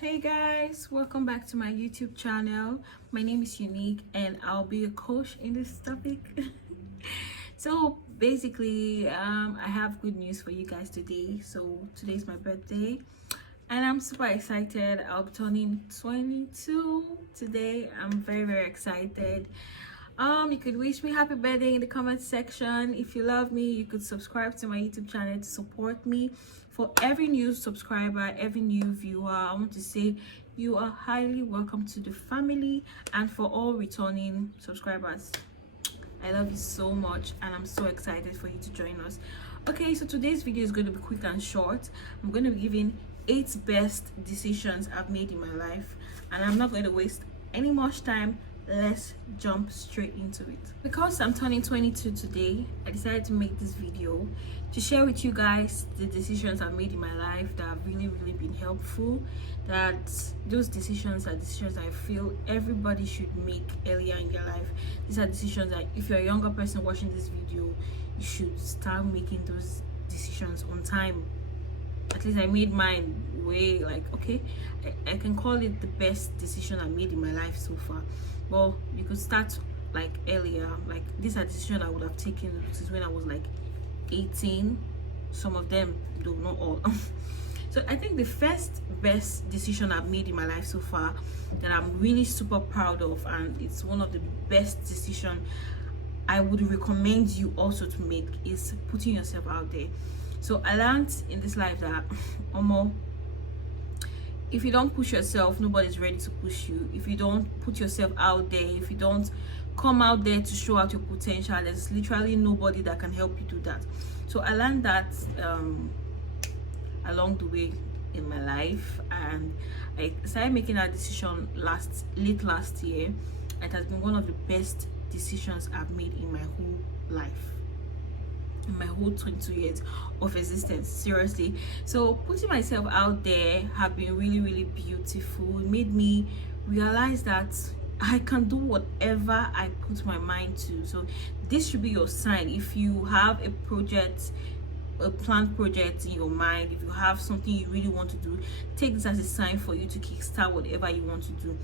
Hey guys, welcome back to my YouTube channel. My name is Unique and I'll be a coach in this topic. So basically, I have good news for you guys today. So today's my birthday and I'm super excited. I'll be turning 22 today. I'm very excited. You could wish me happy birthday in the comment section. If you love me, you could subscribe to my YouTube channel to support me. For every new subscriber, every new viewer, I want to say you are highly welcome to the family. And for all returning subscribers, I love you so much and I'm so excited for you to join us. Okay, so today's video is going to be quick and short. I'm going to be giving 8 best decisions I've made in my life, and I'm not going to waste any much time. Let's jump straight into it. Because I'm turning 22 today, I decided to make this video to share with you guys the decisions I've made in my life that have really been helpful. That those decisions are decisions I feel everybody should make earlier in their life. These are decisions that if you're a younger person watching this video, you should start making those decisions on time. At least I made mine way okay, I can call it the best decision I made in my life so far. Well, you could start earlier. These are decisions I would have taken since when I was 18. Some of them, though not all. So I think the first best decision I've made in my life so far that I'm really super proud of, and it's one of the best decisions I would recommend you also to make, is putting yourself out there. So I learned in this life that if you don't push yourself, nobody's ready to push you. If you don't put yourself out there, if you don't come out there to show out your potential, there's literally nobody that can help you do that. So I learned that along the way in my life, and I started making that decision late last year. It has been one of the best decisions I've made in my whole life, in my whole 22 years of existence, seriously. So putting myself out there have been really beautiful. It made me realize that I can do whatever I put my mind to. So this should be your sign. If you have a project, a planned project in your mind, if you have something you really want to do, take this as a sign for you to kickstart whatever you want to do.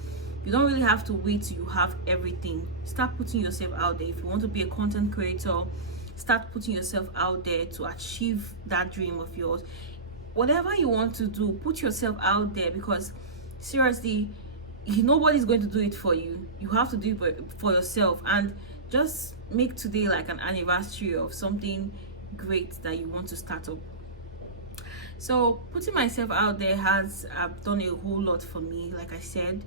You don't really have to wait till you have everything. Start putting yourself out there. If you want to be a content creator, start putting yourself out there to achieve that dream of yours. Whatever you want to do, put yourself out there, because seriously, nobody's going to do it for you. You have to do it for yourself, and just make today like an anniversary of something great that you want to start up. So putting myself out there has done a whole lot for me. Like I said,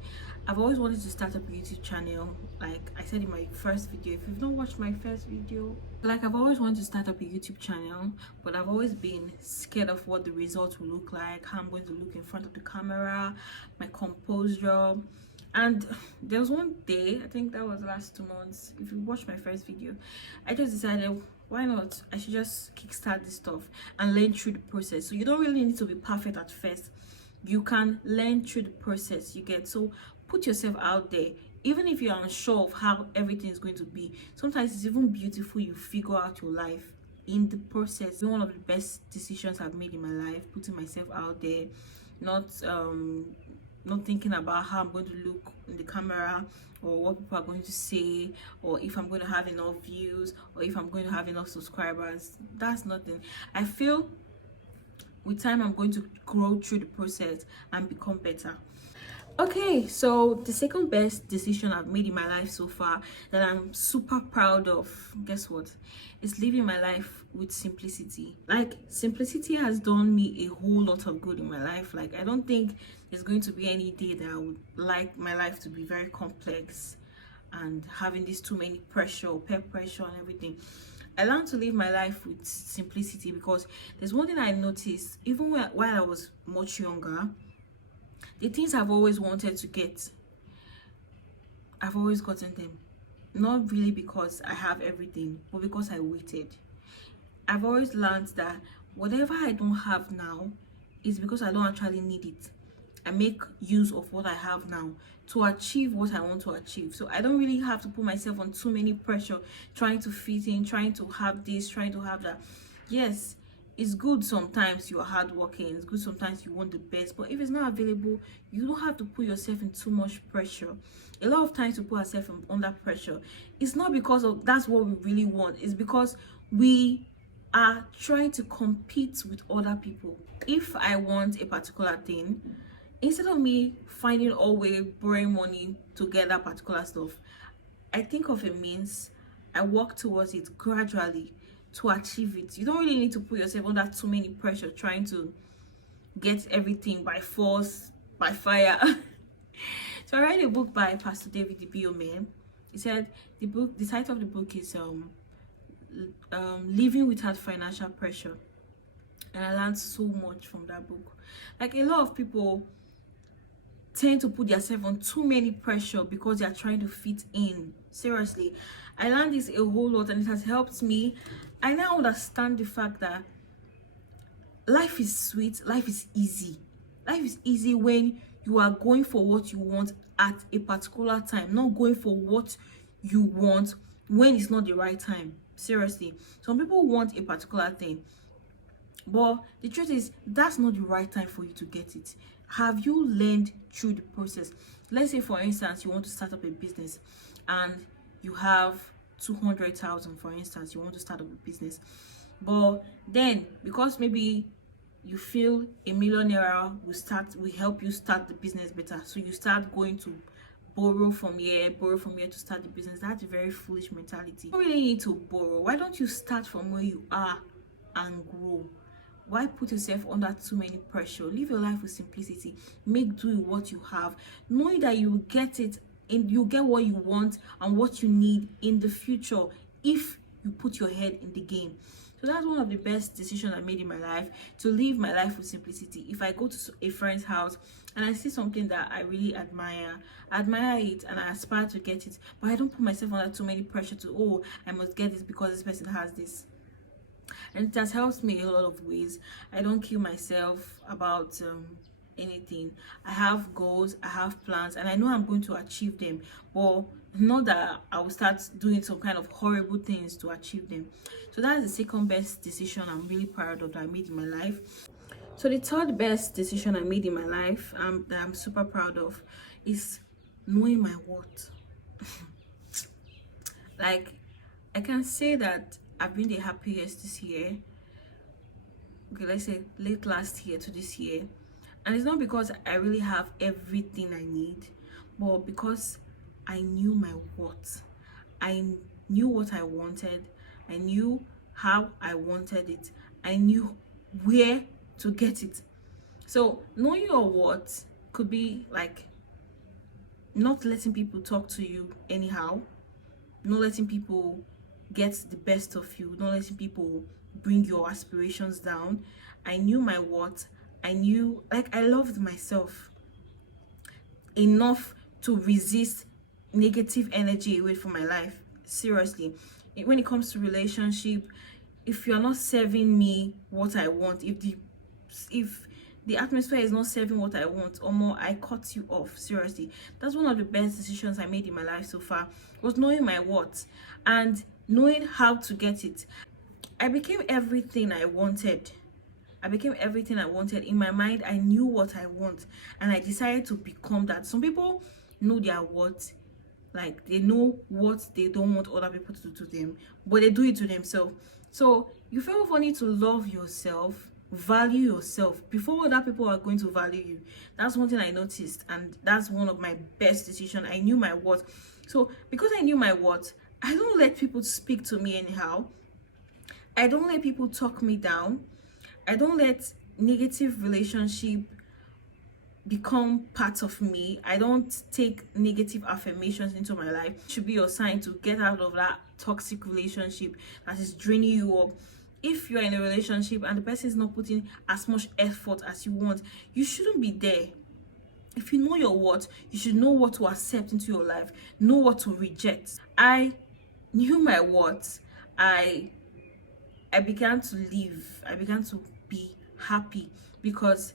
I've always wanted to start up a YouTube channel. Like I said in my first video, if you've not watched my first video, I've always wanted to start up a YouTube channel, but I've always been scared of what the results will look like, how I'm going to look in front of the camera, my composure. And there was one day, I think that was last 2 months, if you watched my first video, I just decided, why not, I should just kickstart this stuff and learn through the process. So you don't really need to be perfect at first. You can learn through the process, you get. So put yourself out there. Even if you're unsure of how everything is going to be, sometimes it's even beautiful you figure out your life in the process. It's one of the best decisions I've made in my life, putting myself out there, not thinking about how I'm going to look in the camera, or what people are going to say, or if I'm going to have enough views, or if I'm going to have enough subscribers. That's nothing. I feel with time I'm going to grow through the process and become better. Okay, so the second best decision I've made in my life so far that I'm super proud of, guess what? It's living my life with simplicity. Simplicity has done me a whole lot of good in my life. I don't think there's going to be any day that I would like my life to be very complex and having this too many pressure, peer pressure and everything. I learned to live my life with simplicity, because there's one thing I noticed, even while I was much younger. The things I've always wanted to get, I've always gotten them. Not really because I have everything, but because I waited. I've always learned that whatever I don't have now is because I don't actually need it. I make use of what I have now to achieve what I want to achieve. So I don't really have to put myself on too many pressure, trying to fit in, trying to have this, trying to have that. Yes, It's good sometimes you are hardworking, it's good sometimes you want the best, but if it's not available, you don't have to put yourself in too much pressure. A lot of times we put ourselves under pressure. It's not because of that's what we really want, it's because we are trying to compete with other people. If I want a particular thing, instead of me finding a way borrowing money to get that particular stuff, I think of a means, I work towards it gradually to achieve it. You don't really need to put yourself under too many pressure trying to get everything by force, by fire. So I read a book by Pastor David D. He said the title of the book is Living Without Financial Pressure. And I learned so much from that book. Like, a lot of people tend to put themselves on too many pressure because they are trying to fit in. Seriously, I learned this a whole lot, and it has helped me. I now understand the fact that life is sweet, life is easy. Life is easy when you are going for what you want at a particular time, not going for what you want when it's not the right time. Seriously, some people want a particular thing, but the truth is that's not the right time for you to get it. Have you learned through the process? Let's say, for instance, you want to start up a business and you have 200,000, for instance. You want to start up a business, but then because maybe you feel a millionaire will help you start the business better, so you start going to borrow from here to start the business. That's a very foolish mentality. You don't really need to borrow. Why don't you start from where you are and grow? Why put yourself under too many pressure? Live your life with simplicity. Make do with what you have, knowing that you will get it and you get what you want and what you need in the future if you put your head in the game. So that's one of the best decisions I made in my life, to live my life with simplicity. If I go to a friend's house and I see something that I really I admire it and I aspire to get it, but I don't put myself under too many pressure to, oh, I must get this because this person has this. And it has helped me in a lot of ways. I don't kill myself about anything. I have goals, I have plans, and I know I'm going to achieve them, but not that I will start doing some kind of horrible things to achieve them. So that's the second best decision I'm really proud of that I made in my life. So the third best decision I made in my life that I'm super proud of is knowing my worth. Like, I can say that I've been the happiest this year. Okay, let's say late last year to this year. And it's not because I really have everything I need, but because I knew my worth. I knew what I wanted. I knew how I wanted it. I knew where to get it. So knowing your worth could be like not letting people talk to you anyhow, not letting people get the best of you, not letting people bring your aspirations down. I knew my worth. I knew, like, I loved myself enough to resist negative energy away from my life. Seriously, when it comes to relationship, if you're not serving me what I want, if the atmosphere is not serving what I want, or more, I cut you off. Seriously, that's one of the best decisions I made in my life so far, was knowing my worth and knowing how to get it. I became everything I wanted. In my mind, I knew what I want, and I decided to become that. Some people know their worth, like they know what they don't want other people to do to them, but they do it to themselves. So you feel funny to love yourself, value yourself before other people are going to value you. That's one thing I noticed, and that's one of my best decisions. I knew my worth. So because I knew my worth, I don't let people speak to me anyhow. I don't let people talk me down. I don't let negative relationship become part of me. I don't take negative affirmations into my life. It should be your sign to get out of that toxic relationship that is draining you up. If you're in a relationship and the person is not putting as much effort as you want, you shouldn't be there. If you know your worth, you should know what to accept into your life, know what to reject. I knew my worth. I began to live. I began to be happy because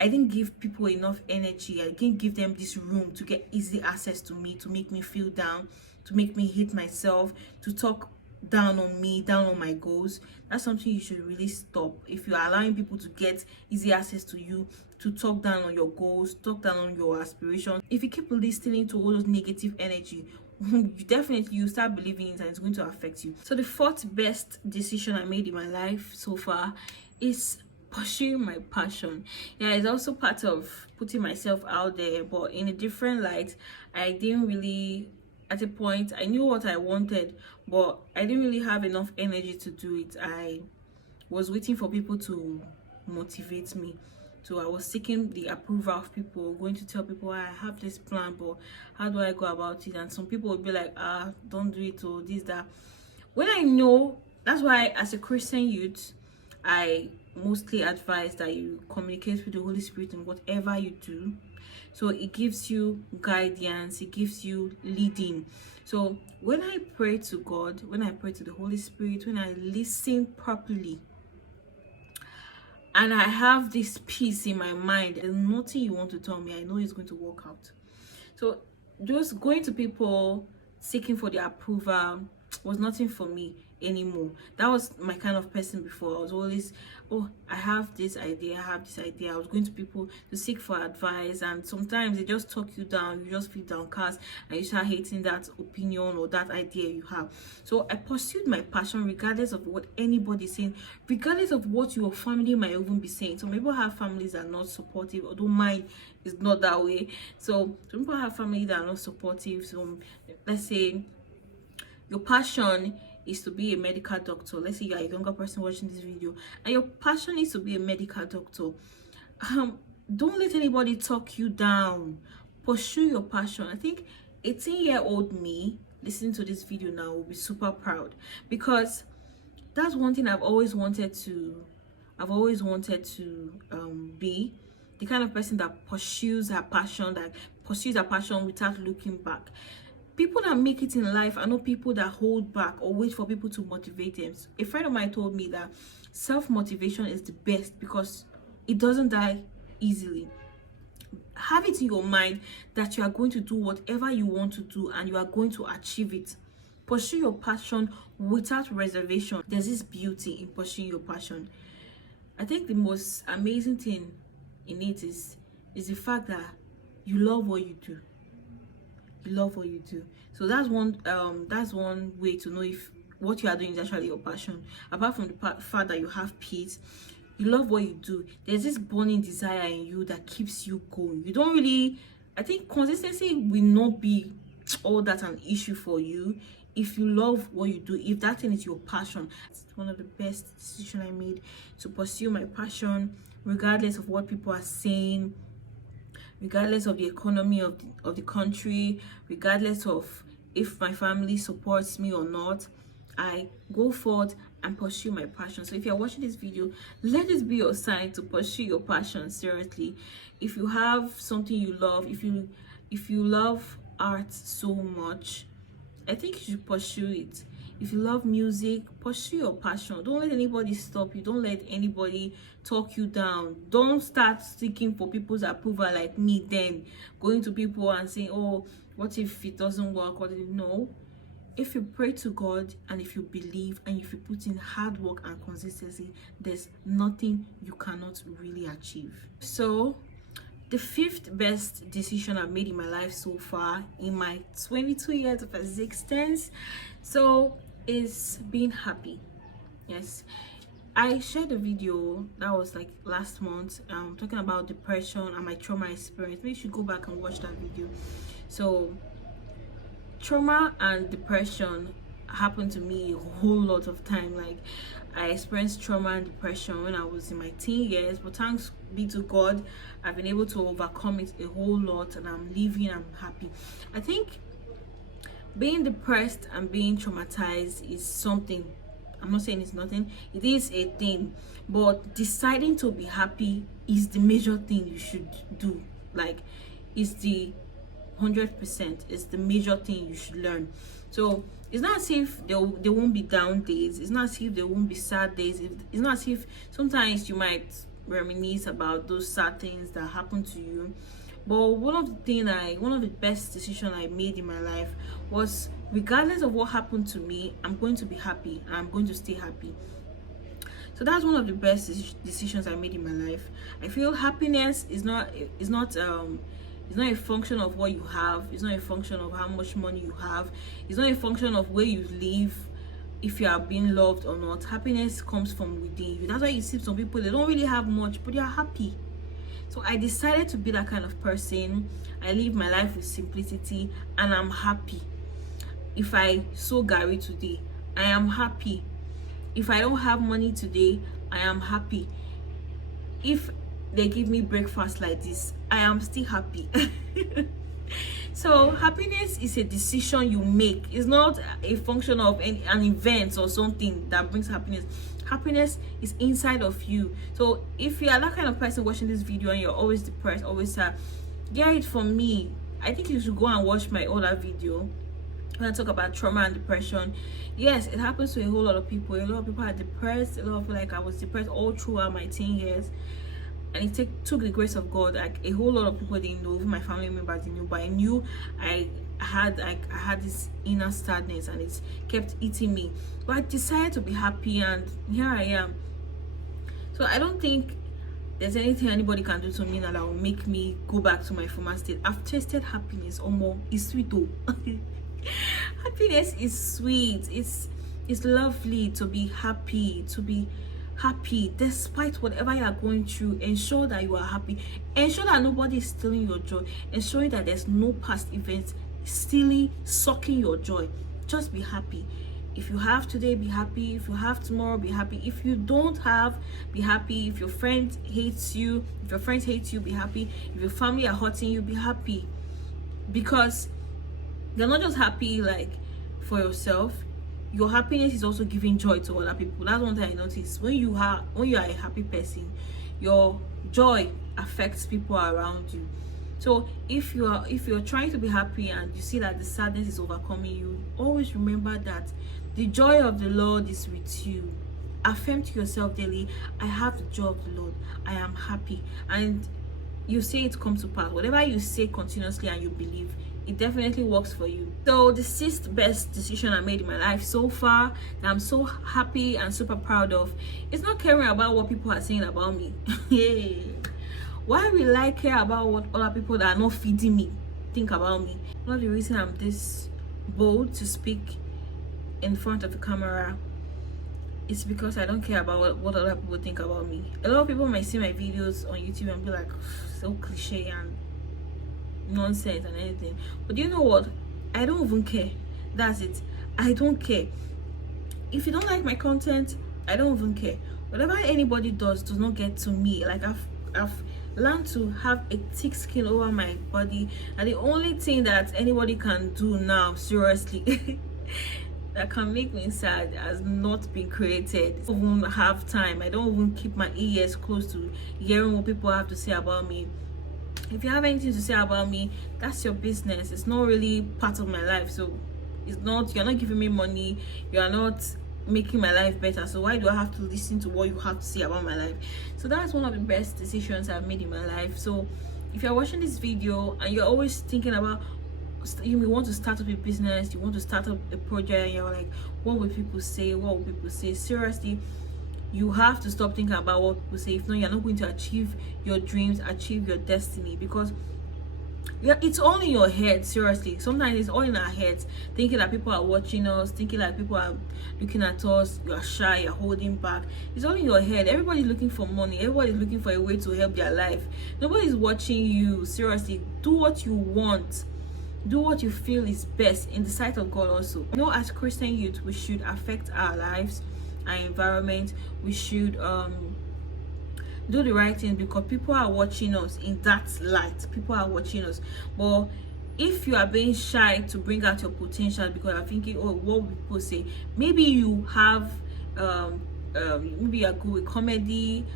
I didn't give people enough energy. I didn't give them this room to get easy access to me, to make me feel down, to make me hate myself, to talk down on me, down on my goals, that's something you should really stop. If you're allowing people to get easy access to you, to talk down on your goals, talk down on your aspirations, if you keep listening to all those negative energy, you start believing it and it's going to affect you. So the fourth best decision I made in my life so far is pursuing my passion. Yeah, it's also part of putting myself out there, but in a different light. I didn't really, at a point I knew what I wanted, but I didn't really have enough energy to do it. I was waiting for people to motivate me. So I was seeking the approval of people, going to tell people I have this plan, but how do I go about it? And some people would be like, don't do it, or this, that. When I know, that's why as a Christian youth, I mostly advise that you communicate with the Holy Spirit in whatever you do. So it gives you guidance, it gives you leading. So when I pray to God, when I pray to the Holy Spirit, when I listen properly, and I have this peace in my mind, there's nothing you want to tell me, I know it's going to work out. So just going to people seeking for their approval was nothing for me anymore. That was my kind of person before. I was always, oh, I have this idea, I was going to people to seek for advice, and sometimes they just talk you down, you just feel downcast, and you start hating that opinion or that idea you have. So I pursued my passion regardless of what anybody's saying, regardless of what your family might even be saying. Some people have families that are not supportive, although mine is not that way. So some people have families that are not supportive. So let's say your passion is to be a medical doctor. Let's say you're a younger person watching this video and your passion is to be a medical doctor. Don't let anybody talk you down. Pursue your passion. I think 18-year-old me listening to this video now will be super proud, because that's one thing I've always wanted to be the kind of person that pursues her passion, without looking back. People that make it in life are not people that hold back or wait for people to motivate them. A friend of mine told me that self-motivation is the best because it doesn't die easily. Have it in your mind that you are going to do whatever you want to do and you are going to achieve it. Pursue your passion without reservation. There's this beauty in pursuing your passion. I think the most amazing thing in it is the fact that you love what you do. You love what you do. So that's one way to know if what you are doing is actually your passion. Apart from the fact that you have peace, you love what you do. There's this burning desire in you that keeps you going. You don't really, I think consistency will not be all that an issue for you if you love what you do, if that thing is your passion. It's one of the best decisions I made, to pursue my passion regardless of what people are saying, regardless of the economy of the country, regardless of if my family supports me or not. I go forth and pursue my passion. So if you're watching this video, let this be your sign to pursue your passion seriously. If you have something you love, if you love art so much, I think you should pursue it. If you love music, pursue your passion. Don't let anybody stop you. Don't let anybody talk you down. Don't start seeking for people's approval like me, then going to people and saying, oh, what if it doesn't work? No. If you pray to God and if you believe and if you put in hard work and consistency, there's nothing you cannot really achieve. So the fifth best decision I've made in my life so far, in my 22 years of existence, is being happy. Yes, I shared a video that was like last month, talking about depression and my trauma experience. Maybe you should go back and watch that video. So trauma and depression happened to me a whole lot of time. Like, I experienced trauma and depression when I was in my teen years, but thanks be to God, I've been able to overcome it a whole lot, and I'm living, I'm happy. I think being depressed and being traumatized is something. I'm not saying it's nothing, it is a thing, but deciding to be happy is the major thing you should do. Like, it's the 100%, it's the major thing you should learn. So it's not as if there won't be down days, it's not as if there won't be sad days, it's not as if sometimes you might reminisce about those sad things that happened to you, But one of the best decisions I made in my life was, regardless of what happened to me, I'm going to be happy and I'm going to stay happy. So that's one of the best decisions I made in my life. I feel happiness is not a function of what you have. It's not a function of how much money you have. It's not a function of where you live, if you are being loved or not. Happiness comes from within you. That's why you see some people, they don't really have much, but they are happy. So I decided to be that kind of person. I live my life with simplicity and I'm happy. If I sow Gary today, I am happy. If I don't have money today, I am happy. If they give me breakfast like this, I am still happy. So happiness is a decision you make. It's not a function of an event or something that brings happiness. Happiness is inside of you. So if you are that kind of person watching this video and you're always depressed, always sad, get it from me. I think you should go and watch my older video when I talk about trauma and depression. Yes, it happens to a whole lot of people. A lot of people are depressed. A lot of people, like I was depressed all throughout my teen years. And it took the grace of God. Like a whole lot of people didn't know, even my family members didn't know, but I knew I had this inner sadness and it kept eating me. But I decided to be happy and here I am. So I don't think there's anything anybody can do to me now that will make me go back to my former state. I've tasted happiness. More, it's sweet though. Happiness is sweet. It's lovely to be happy, despite whatever you are going through. Ensure that you are happy. Ensure that nobody is stealing your joy. Ensuring that there's no past events stealing, sucking your joy. Just be happy. If you have today, be happy. If you have tomorrow, be happy. If you don't have, be happy. If your friend hates you, if your friends hate you, be happy. If your family are hurting you, be happy. Because you're not just happy like for yourself. Your happiness is also giving joy to other people. That's one thing I noticed. When you are a happy person, your joy affects people around you. So if you're trying to be happy and you see that the sadness is overcoming you, always remember that the joy of the Lord is with you. Affirm to yourself daily, I have the joy of the Lord. I am happy. And you say it comes to pass. Whatever you say continuously and you believe, it definitely works for you. So the sixth best decision I made in my life so far that I'm so happy and super proud of is not caring about what people are saying about me. Why will I care about what other people that are not feeding me think about me? One of the reasons I'm this bold to speak in front of the camera is because I don't care about what other people think about me. A lot of people might see my videos on YouTube and be like, so cliche and nonsense and anything, but you know what, I don't even care. That's it. I don't care. If you don't like my content, I don't even care. Whatever anybody does not get to me. Like I've learned to have a thick skin over my body, and the only thing that anybody can do now, seriously, that can make me sad has not been created. I don't even have time. I don't even keep my ears close to hearing what people have to say about me. If you have anything to say about me, that's your business. It's not really part of my life. So you're not giving me money, you are not making my life better. So why do I have to listen to what you have to say about my life? So that's one of the best decisions I've made in my life. So if you're watching this video and you're always thinking about, you want to start up a business, you want to start up a project, and you're like, what will people say, seriously, you have to stop thinking about what people say. If not, you're not going to achieve your dreams, achieve your destiny, because it's all in your head. Seriously, sometimes it's all in our heads, thinking that people are watching us, thinking that people are looking at us, you're shy, you're holding back. It's all in your head. Everybody's looking for money, everybody's looking for a way to help their life. Nobody's watching you. Seriously, do what you want, do what you feel is best in the sight of God. Also, as Christian youth, we should affect our lives, our environment. We should do the right thing, because people are watching us in that light. People are watching us. But if you are being shy to bring out your potential because you're thinking, oh, what will people say? Maybe you have maybe you're good with comedy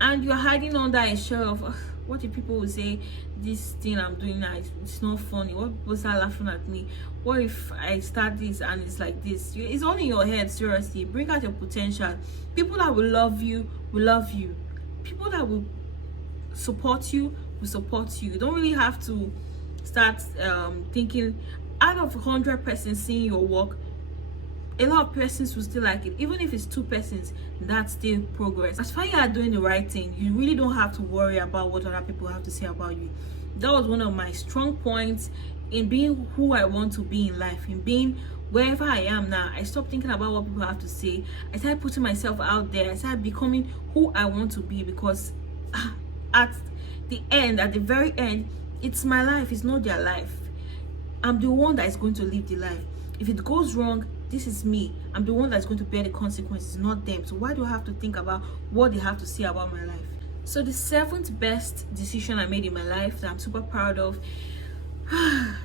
and you're hiding under a shell of what if people will say this thing I'm doing now, it's not funny. What people start laughing at me? What if I start this and it's like this? It's all in your head. Seriously, bring out your potential. People that will love you will love you. People that will support you will support you. You don't really have to start thinking out of 100 persons seeing your work, a lot of persons will still like it. Even if it's 2 persons, that's still progress. As far as you are doing the right thing, you really don't have to worry about what other people have to say about you. That was one of my strong points in being who I want to be in life, in being wherever I am now. I stopped thinking about what people have to say. I started putting myself out there. I started becoming who I want to be, because at the very end, it's my life, it's not their life. I'm the one that is going to live the life. If it goes wrong, this is me. I'm the one that's going to bear the consequences, not them. So why do I have to think about what they have to say about my life? So the 7th best decision I made in my life that I'm super proud of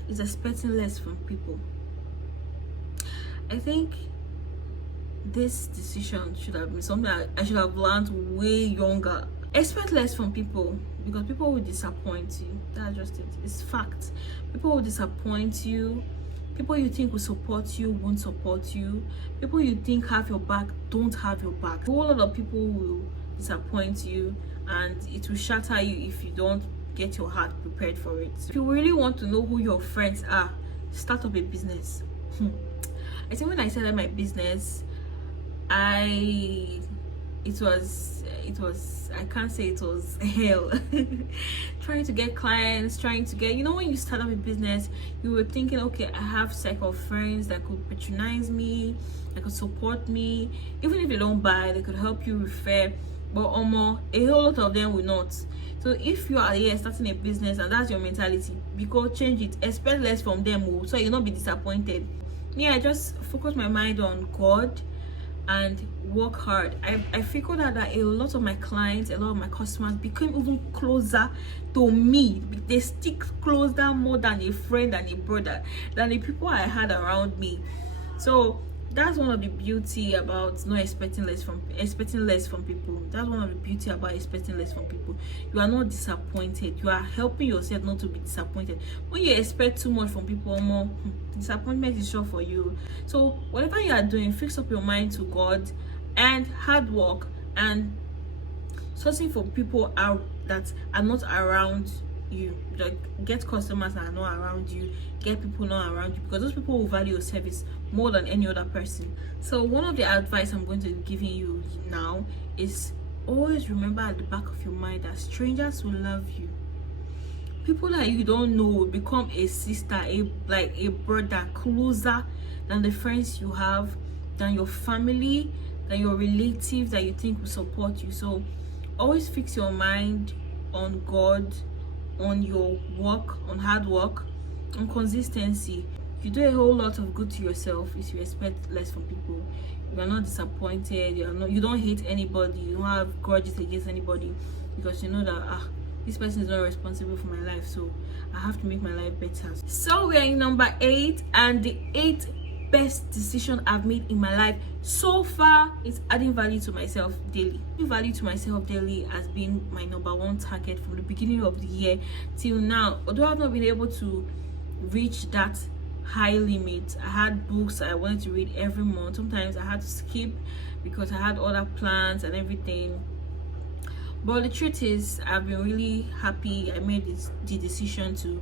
is expecting less from people. I think this decision should have been something I should have learned way younger. Expect less from people, because people will disappoint you. That's just it. It's fact. People will disappoint you. People you think will support you won't support you. People you think have your back don't have your back. A whole lot of people will disappoint you, and it will shatter you if you don't get your heart prepared for it. If you really want to know who your friends are, start up a business. I think when I started my business, I can't say it was hell. Trying to get clients, trying to get, when you start up a business, you were thinking, okay, I have a set of friends that could patronize me, that could support me. Even if they don't buy, they could help you refer, but a whole lot of them will not. So if you are here starting a business and that's your mentality, because change it. Expect less from them, so you'll not be disappointed. I just focus my mind on God and work hard. I figured out that a lot of my clients, a lot of my customers became even closer to me. They stick closer more than a friend and a brother, than the people I had around me. So that's one of the beauty about not expecting less from people. That's one of the beauty about expecting less from people. You are not disappointed. You are helping yourself not to be disappointed. When you expect too much from people, more disappointment is sure for you. So whatever you are doing, fix up your mind to God and hard work, and sourcing for people that are not around you. Like, get customers that are not around you, get people not around you, because those people will value your service more than any other person. So one of the advice I'm going to be giving you now is always remember at the back of your mind that strangers will love you. People that you don't know will become a sister, a brother, closer than the friends you have, than your family, than your relatives that you think will support you. So always fix your mind on God, on your work, on hard work, on consistency. You do a whole lot of good to yourself if you expect less from people. You are not disappointed, you don't hate anybody, you don't have grudges against anybody, because you know that this person is not responsible for my life, so I have to make my life better. So we are in number 8, and the 8th best decision I've made in my life so far is adding value to myself daily. Adding value to myself daily has been my number 1 target from the beginning of the year till now. Although I've not been able to reach that high limit, I had books I wanted to read every month. Sometimes I had to skip because I had other plans and everything. But the truth is, I've been really happy I made the decision to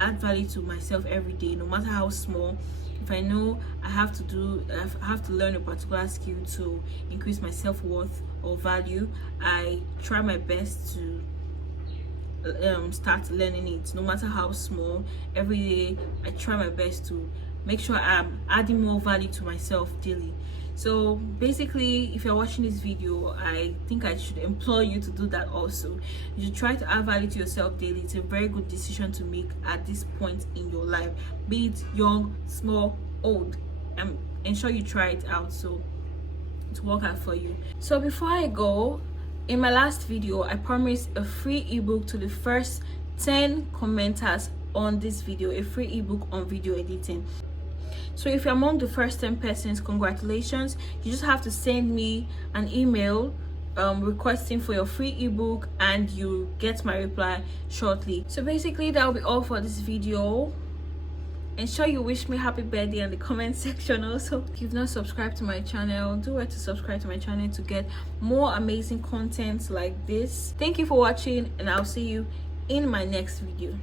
add value to myself every day, no matter how small. If I know I have to learn a particular skill to increase my self-worth or value, I try my best to start learning it, no matter how small. Every day I try my best to make sure I'm adding more value to myself daily. So basically, if you're watching this video, I think I should implore you to do that also. You should try to add value to yourself daily. It's a very good decision to make at this point in your life, be it young, small, old. Ensure you try it out so to work out for you. So before I go, in my last video I promised a free ebook to the first 10 commenters on this video, a free ebook on video editing. So if you're among the first 10 persons, congratulations. You just have to send me an email requesting for your free ebook, and you get my reply shortly. So basically that will be all for this video. Ensure you wish me happy birthday in the comment section. Also, if you've not subscribed to my channel, do it to subscribe to my channel to get more amazing content like this. Thank you for watching, and I'll see you in my next video.